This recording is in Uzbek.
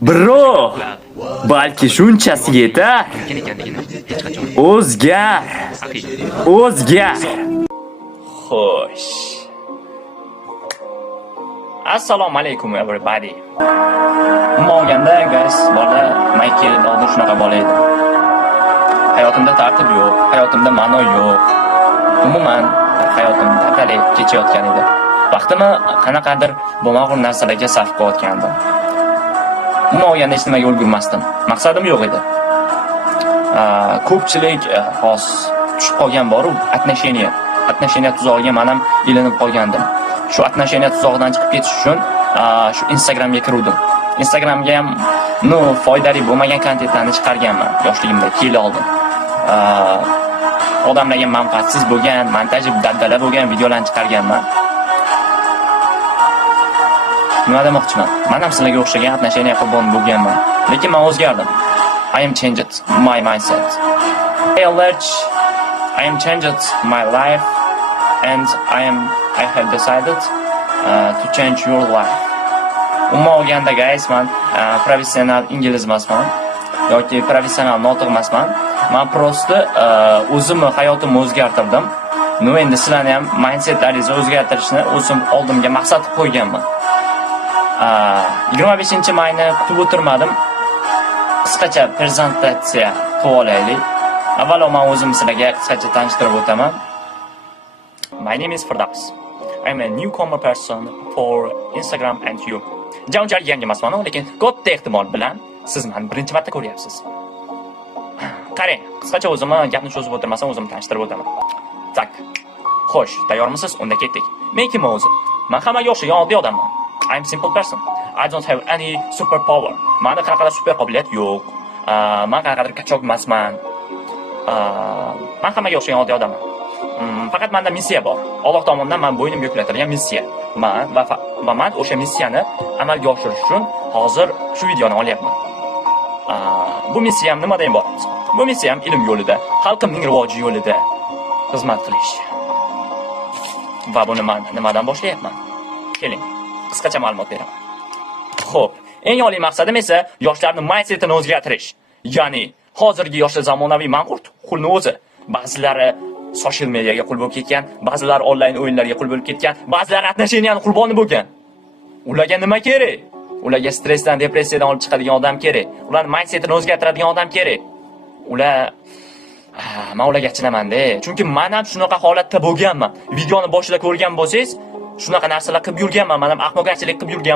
Bro, balki shunchasi yetar. O'zgar. Xo'sh. Assalomu alaykum everybody. Bo'lganda guys, bola Michael Dodon shunaqa bola edi. Hayotimda tartib yo'q, hayotimda ma'no yo'q. Umuman hayotim takalib kechayotgan edi. Vaqtimni qanaqadir bo'lmag'ur narsalarga sarf qilayotgandim. Umuman olganda hech nimaga ulgurmasdim. Maqsadim yo'q edi. Ko'pchilik xos tushib qolgan boru отношения tuzog'iga men ham ilinib qolgandim. Shu отношения tuzog'idan chiqib ketish uchun shu Instagramga kirdim. Instagramga ham foydali bo'lmagan kontentlarni chiqarganman yoshligimda, yil oldin. Odamlarga manfaatsiz bo'lgan, montajib daddala bo'lgan videolarni chiqarganman. Nima demoqchiman? Men ham sizlarga o'xshagan отношения qurboni bo'lganman, lekin men o'zgardim. I am changed my mindset. Hey Lerch, I am changed my life and I have decided to change your life. Umuman olganda guys, men professional ingliz emasman yoki professional notiq emasman. Men prosta o'zimni hayotimni o'zgartirdim. Endi sizlarni ham mindsetlaringizni o'zgartirishni o'zim oldimga maqsad qilib qo'yganman. 25-mayni kutib o'tirmadim. Qisqacha prezentatsiya qilib olaylik. Avvalo men o'zimni sizlarga qisqacha tanishtirib o'taman. My name is Firdaus. I'm a newcomer person for Instagram and YouTube. Unchalik yangi emasman, lekin katta ehtimol bilan siz meni birinchi marta ko'ryapsiz. Qarang, qisqacha o'zimni gapni cho'zib o'tirmasam, o'zimni tanishtirib o'taman. Tak. Xo'sh, tayyormisiz? Unda ketdik. Men kimman o'zim? Men hammaga o'xshagan oddiy odamman. I'm simple person. I don't have any super power. Menda qanaqadir super qobiliyat yo'q. Men qanaqadir kachoq emasman. Men hammaga o'xshagan oddiy odamman. Faqat menda missiya bor. Alloh tomonidan men bo'ynimga yuklatilgan missiya. Men o'sha missiyani amalga oshirish uchun hozir shu videoni olyapman. Bu missiyam nimadan iborat? Bu missiyam ilm yo'lida, xalqimning rivoji yo'lida xizmat qilish. Va buni men nimadan boshlayapman? Keling, qisqacha ma'lumot beraman. Xo'p, eng oliy maqsadim esa yoshlarning mindsetini o'zgartirish. Ya'ni hozirgi yoshlar zamonaviy manqurt qulni o'zi. Ba'zilari social mediaga qul bo'lib ketgan, ba'zilari onlayn o'yinlarga qul bo'lib ketgan, ba'zilari отношениyaning qurboni bo'lgan. Ularga nima kerak? Ularga stressdan, depressiyadan olib chiqadigan odam kerak. Ularning mindsetini o'zgartiradigan odam kerak. Men ularga achinaman-da. Chunki men ham shunaqa holatda bo'lganman. Videoni boshida ko'rgan bo'lsangiz, shunaqa narsalar qilib yurganman. Men ham ahmoqgarchilik qilib yurganman.